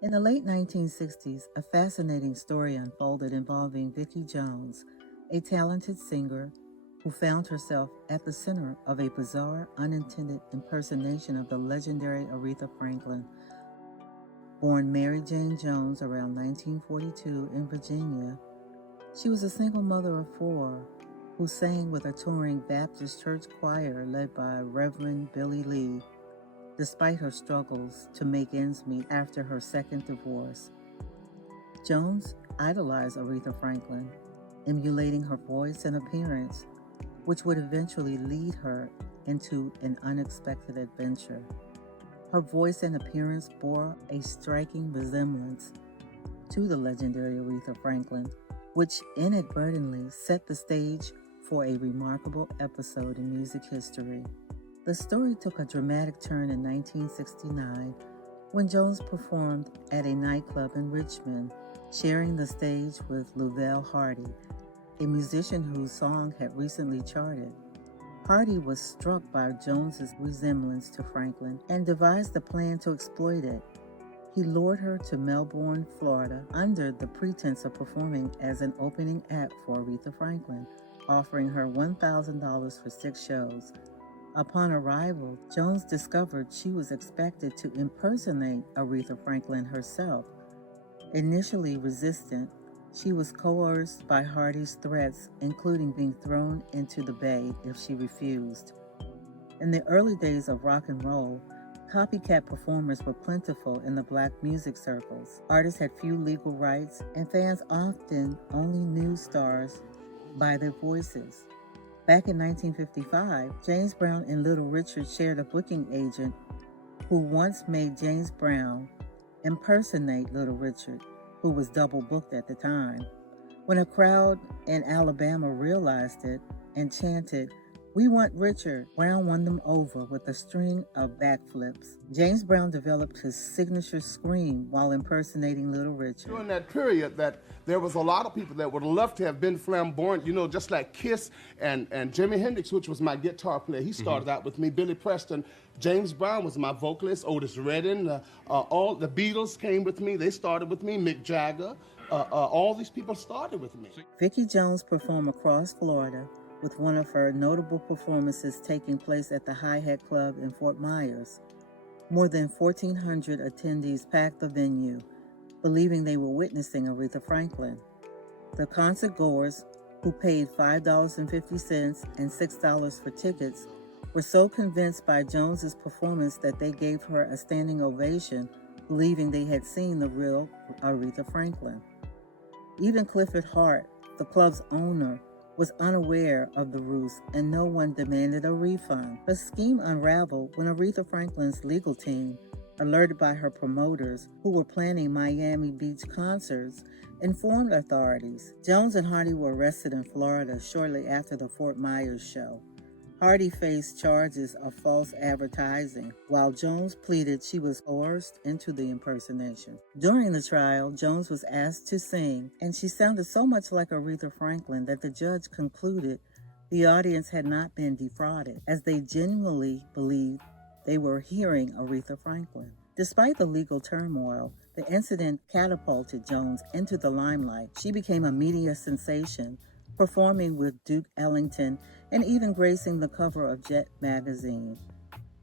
In the late 1960s, a fascinating story unfolded involving Vickie Jones, a talented singer who found herself at the center of a bizarre, unintended impersonation of the legendary Aretha Franklin. Born Mary Jane Jones around 1942 in Virginia, she was a single mother of four who sang with a touring Baptist church choir led by Reverend Billy Lee, despite her struggles to make ends meet after her second divorce. Jones idolized Aretha Franklin, emulating her voice and appearance, which would eventually lead her into an unexpected adventure. Her voice and appearance bore a striking resemblance to the legendary Aretha Franklin, which inadvertently set the stage for a remarkable episode in music history. The story took a dramatic turn in 1969 when Jones performed at a nightclub in Richmond, sharing the stage with Lavelle Hardy, a musician whose song had recently charted. Hardy was struck by Jones's resemblance to Franklin and devised a plan to exploit it. He lured her to Melbourne, Florida, under the pretense of performing as an opening act for Aretha Franklin, offering her $1,000 for 6 shows. Upon arrival, Jones discovered she was expected to impersonate Aretha Franklin herself. Initially resistant, she was coerced by Hardy's threats, including being thrown into the bay if she refused. In the early days of rock and roll, copycat performers were plentiful in the black music circles. Artists had few legal rights, and fans often only knew stars by their voices. Back in 1955, James Brown and Little Richard shared a booking agent who once made James Brown impersonate Little Richard, who was double booked at the time. When a crowd in Alabama realized it and chanted, "We want Richard," Brown won them over with a string of backflips. James Brown developed his signature scream while impersonating Little Richard. During that period, that there was a lot of people that would love to have been flamboyant, just like Kiss and Jimi Hendrix, which was my guitar player. He started out with me. Billy Preston. James Brown was my vocalist. Otis Redding. All the Beatles came with me. They started with me. Mick Jagger. All these people started with me. Vickie Jones performed across Florida, with one of her notable performances taking place at the Hi-Hat Club in Fort Myers. More than 1,400 attendees packed the venue, believing they were witnessing Aretha Franklin. The concert goers, who paid $5.50 and $6 for tickets, were so convinced by Jones's performance that they gave her a standing ovation, believing they had seen the real Aretha Franklin. Even Clifford Hart, the club's owner, was unaware of the ruse, and no one demanded a refund. The scheme unraveled when Aretha Franklin's legal team, alerted by her promoters who were planning Miami Beach concerts, informed authorities. Jones and Hardy were arrested in Florida shortly after the Fort Myers show. Hardy faced charges of false advertising, while Jones pleaded she was coerced into the impersonation. During the trial, Jones was asked to sing, and she sounded so much like Aretha Franklin that the judge concluded the audience had not been defrauded, as they genuinely believed they were hearing Aretha Franklin. Despite the legal turmoil, the incident catapulted Jones into the limelight. She became a media sensation, performing with Duke Ellington and even gracing the cover of Jet magazine.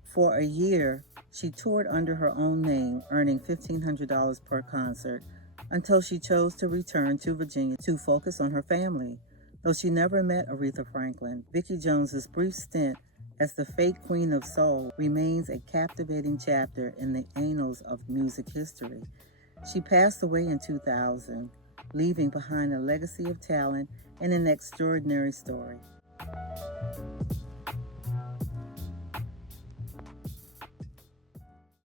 For a year, she toured under her own name, earning $1,500 per concert, until she chose to return to Virginia to focus on her family. Though she never met Aretha Franklin, Vickie Jones's brief stint as the fake Queen of Soul remains a captivating chapter in the annals of music history. She passed away in 2000, leaving behind a legacy of talent and an extraordinary story.